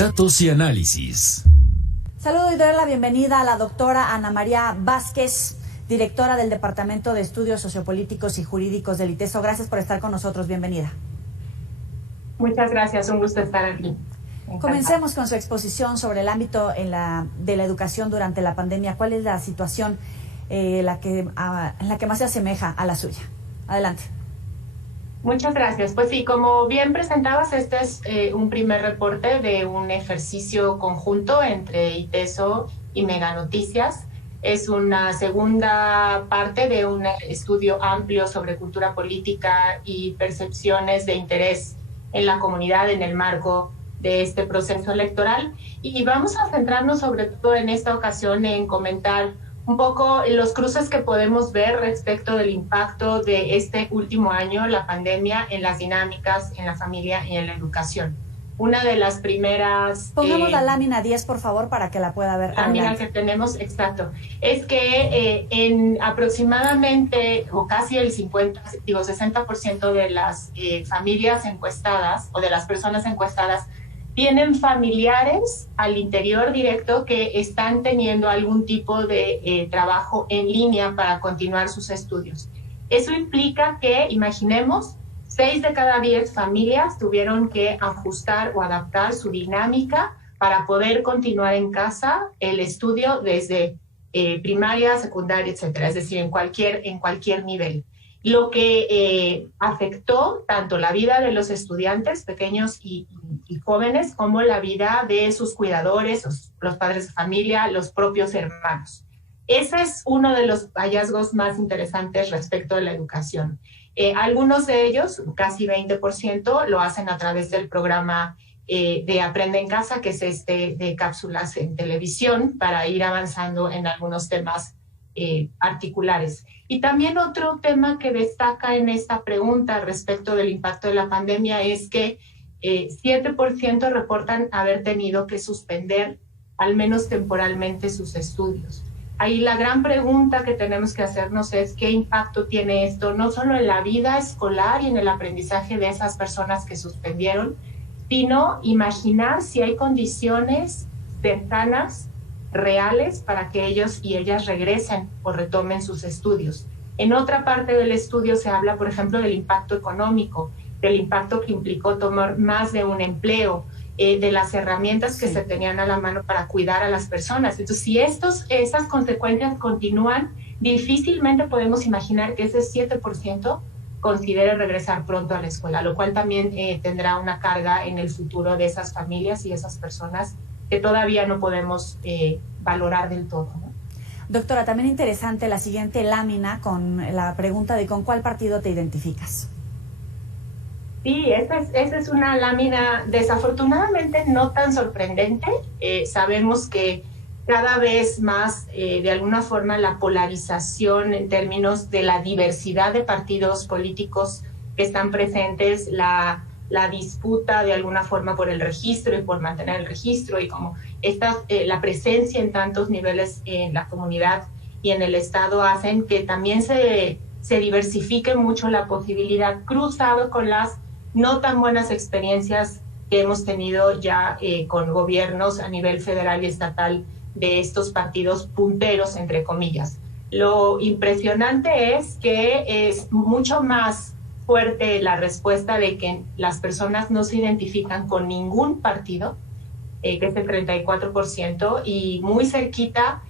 Datos y análisis. Saludo y doy la bienvenida a la doctora Ana María Vázquez, directora del Departamento de Estudios Sociopolíticos y Jurídicos del ITESO. Gracias por estar con nosotros. Bienvenida. Muchas gracias, un gusto estar aquí. Comencemos con su exposición sobre el ámbito de la educación durante la pandemia. ¿Cuál es la situación en la que más se asemeja a la suya? Adelante. Muchas gracias. Pues sí, como bien presentabas, este es un primer reporte de un ejercicio conjunto entre ITESO y Mega Noticias. Es una segunda parte de un estudio amplio sobre cultura política y percepciones de interés en la comunidad en el marco de este proceso electoral. Y vamos a centrarnos sobre todo en esta ocasión en comentar un poco los cruces que podemos ver respecto del impacto de este último año, la pandemia, en las dinámicas, en la familia y en la educación. Una de las primeras... Pongamos la lámina 10, por favor, para que la pueda ver. Lámina que tenemos, exacto. Es que en aproximadamente, o casi el 60% de las familias encuestadas, o de las personas encuestadas, tienen familiares al interior directo que están teniendo algún tipo de trabajo en línea para continuar sus estudios. Eso implica que, imaginemos, 6 de cada 10 familias tuvieron que ajustar o adaptar su dinámica para poder continuar en casa el estudio desde primaria, secundaria, etcétera, es decir, en cualquier nivel. Lo que afectó tanto la vida de los estudiantes pequeños y jóvenes como la vida de sus cuidadores, los padres de familia, los propios hermanos. Ese es uno de los hallazgos más interesantes respecto de la educación. Algunos de ellos, casi 20%, lo hacen a través del programa de Aprende en Casa, que es de cápsulas en televisión, para ir avanzando en algunos temas particulares. Y también otro tema que destaca en esta pregunta respecto del impacto de la pandemia es que 7% reportan haber tenido que suspender al menos temporalmente sus estudios. Ahí la gran pregunta que tenemos que hacernos es qué impacto tiene esto, no solo en la vida escolar y en el aprendizaje de esas personas que suspendieron, sino imaginar si hay condiciones cercanas, reales, para que ellos y ellas regresen o retomen sus estudios. En otra parte del estudio se habla, por ejemplo, del impacto económico, del impacto que implicó tomar más de un empleo, de las herramientas que se tenían a la mano para cuidar a las personas. Entonces, si esas consecuencias continúan, difícilmente podemos imaginar que ese 7% considere regresar pronto a la escuela, lo cual también tendrá una carga en el futuro de esas familias y esas personas que todavía no podemos valorar del todo, ¿no? Doctora, también interesante la siguiente lámina con la pregunta de ¿con cuál partido te identificas? Sí, esa es una lámina desafortunadamente no tan sorprendente. Sabemos que cada vez más, de alguna forma, la polarización en términos de la diversidad de partidos políticos que están presentes, la disputa de alguna forma por el registro y por mantener el registro, y como la presencia en tantos niveles en la comunidad y en el Estado hacen que también se diversifique mucho la posibilidad, cruzado con las no tan buenas experiencias que hemos tenido ya con gobiernos a nivel federal y estatal de estos partidos punteros, entre comillas. Lo impresionante es que es mucho más fuerte la respuesta de que las personas no se identifican con ningún partido, que es el 34%, y muy cerquita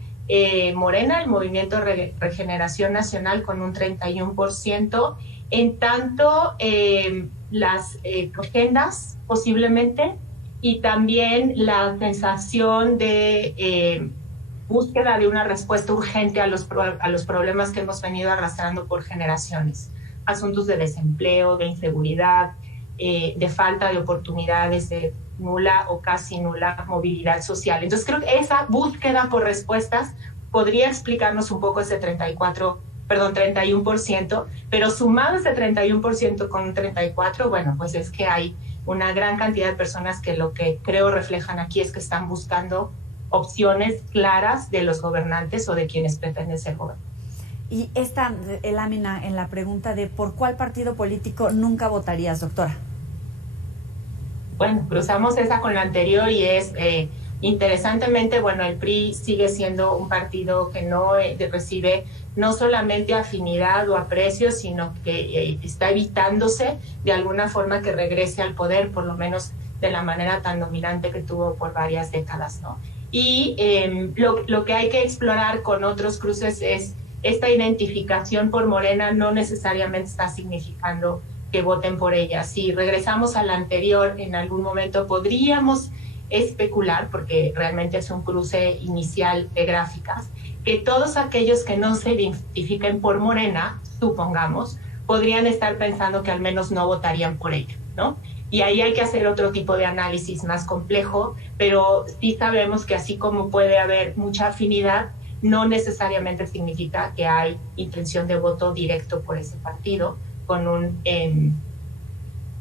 Morena, el Movimiento Regeneración Nacional, con un 31%, en tanto las agendas posiblemente, y también la sensación de búsqueda de una respuesta urgente a los problemas que hemos venido arrastrando por generaciones. Asuntos de desempleo, de inseguridad, de falta de oportunidades, de nula o casi nula movilidad social. Entonces creo que esa búsqueda por respuestas podría explicarnos un poco ese 31%, pero sumado ese 31% con un 34%, bueno, pues es que hay una gran cantidad de personas que lo que creo reflejan aquí es que están buscando opciones claras de los gobernantes o de quienes pretenden ser gobernantes. Y esta lámina en la pregunta de ¿por cuál partido político nunca votarías, doctora? bueno, cruzamos esa con la anterior y es, interesantemente, bueno, el PRI sigue siendo un partido que no recibe no solamente afinidad o aprecio, sino que está evitándose de alguna forma que regrese al poder, por lo menos de la manera tan dominante que tuvo por varias décadas, ¿no? Y lo que hay que explorar con otros cruces es esta identificación por Morena no necesariamente está significando que voten por ella. Si regresamos a la anterior, en algún momento podríamos especular, porque realmente es un cruce inicial de gráficas, que todos aquellos que no se identifiquen por Morena, supongamos, podrían estar pensando que al menos no votarían por ella, ¿no? Y ahí hay que hacer otro tipo de análisis más complejo, pero sí sabemos que así como puede haber mucha afinidad, no necesariamente significa que hay intención de voto directo por ese partido, con un,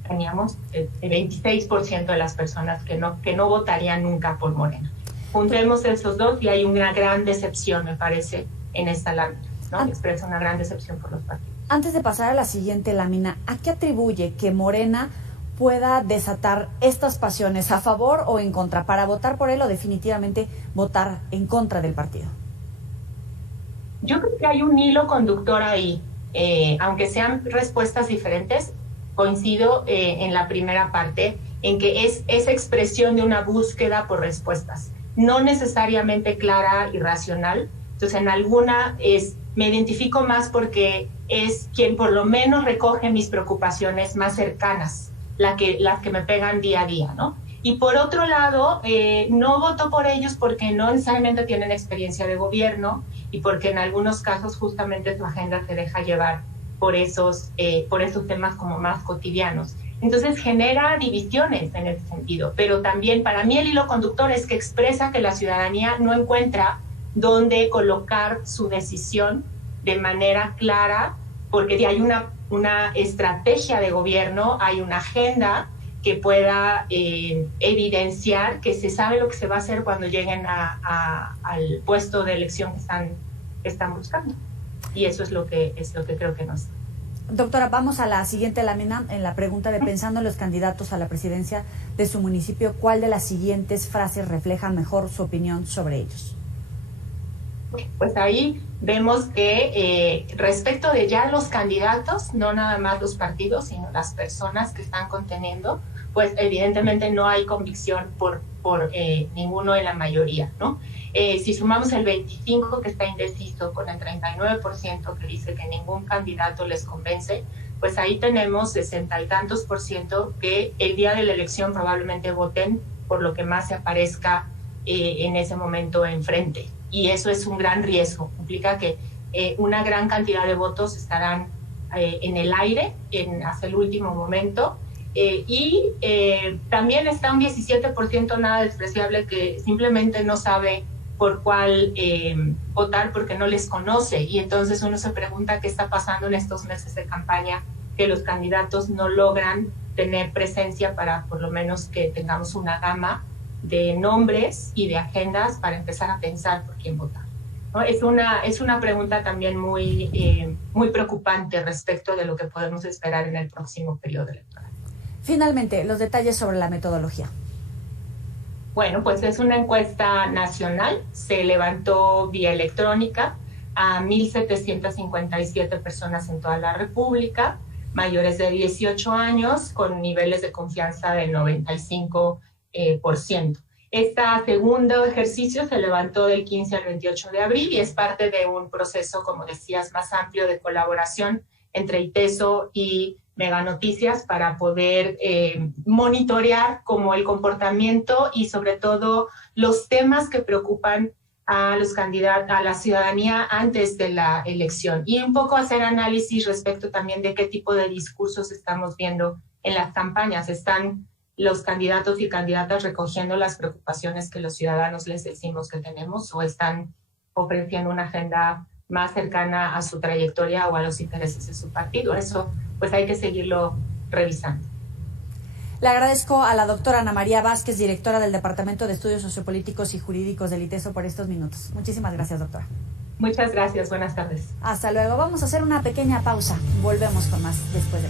teníamos el 26% de las personas que no votarían nunca por Morena. Juntemos esos dos y hay una gran decepción, me parece, en esta lámina, ¿no? Expresa una gran decepción por los partidos. Antes de pasar a la siguiente lámina, ¿a qué atribuye que Morena pueda desatar estas pasiones a favor o en contra, para votar por él o definitivamente votar en contra del partido? Yo creo que hay un hilo conductor ahí, aunque sean respuestas diferentes, coincido en la primera parte, en que es esa expresión de una búsqueda por respuestas, no necesariamente clara y racional. Entonces, en alguna me identifico más porque es quien por lo menos recoge mis preocupaciones más cercanas, las que me pegan día a día, ¿no? Y por otro lado, no voto por ellos porque no necesariamente tienen experiencia de gobierno y porque en algunos casos justamente su agenda se deja llevar por esos temas como más cotidianos. Entonces genera divisiones en ese sentido, pero también para mí el hilo conductor es que expresa que la ciudadanía no encuentra dónde colocar su decisión de manera clara, porque hay una estrategia de gobierno, hay una agenda que pueda evidenciar que se sabe lo que se va a hacer cuando lleguen al puesto de elección que están buscando. Y eso es lo que creo que no es. Doctora, vamos a la siguiente lámina en la pregunta de pensando en los candidatos a la presidencia de su municipio, ¿cuál de las siguientes frases refleja mejor su opinión sobre ellos? Pues ahí vemos que respecto de ya los candidatos, no nada más los partidos, sino las personas que están conteniendo, pues evidentemente no hay convicción por ninguno en la mayoría, ¿no? Si sumamos el 25% que está indeciso con el 39% que dice que ningún candidato les convence, pues ahí tenemos 60 y tantos % que el día de la elección probablemente voten por lo que más se aparezca en ese momento enfrente. Y eso es un gran riesgo, implica que una gran cantidad de votos estarán en el aire hasta el último momento. Y también está un 17% nada despreciable que simplemente no sabe por cuál votar porque no les conoce. Y entonces uno se pregunta qué está pasando en estos meses de campaña, que los candidatos no logran tener presencia para por lo menos que tengamos una gama de nombres y de agendas para empezar a pensar por quién votar, ¿no? Es una pregunta también muy preocupante respecto de lo que podemos esperar en el próximo periodo electoral. Finalmente, los detalles sobre la metodología. Bueno, pues es una encuesta nacional, se levantó vía electrónica a 1,757 personas en toda la República, mayores de 18 años, con niveles de confianza del 95%. Este segundo ejercicio se levantó del 15 al 28 de abril y es parte de un proceso, como decías, más amplio de colaboración entre ITESO y Mega Noticias para poder monitorear como el comportamiento y sobre todo los temas que preocupan a los candidatos, a la ciudadanía antes de la elección y un poco hacer análisis respecto también de qué tipo de discursos estamos viendo en las campañas. ¿Están los candidatos y candidatas recogiendo las preocupaciones que los ciudadanos les decimos que tenemos o están ofreciendo una agenda más cercana a su trayectoria o a los intereses de su partido? Eso pues hay que seguirlo revisando. Le agradezco a la doctora Ana María Vázquez, directora del Departamento de Estudios Sociopolíticos y Jurídicos del ITESO, por estos minutos. Muchísimas gracias, doctora. Muchas gracias, buenas tardes. Hasta luego. Vamos a hacer una pequeña pausa. Volvemos con más después de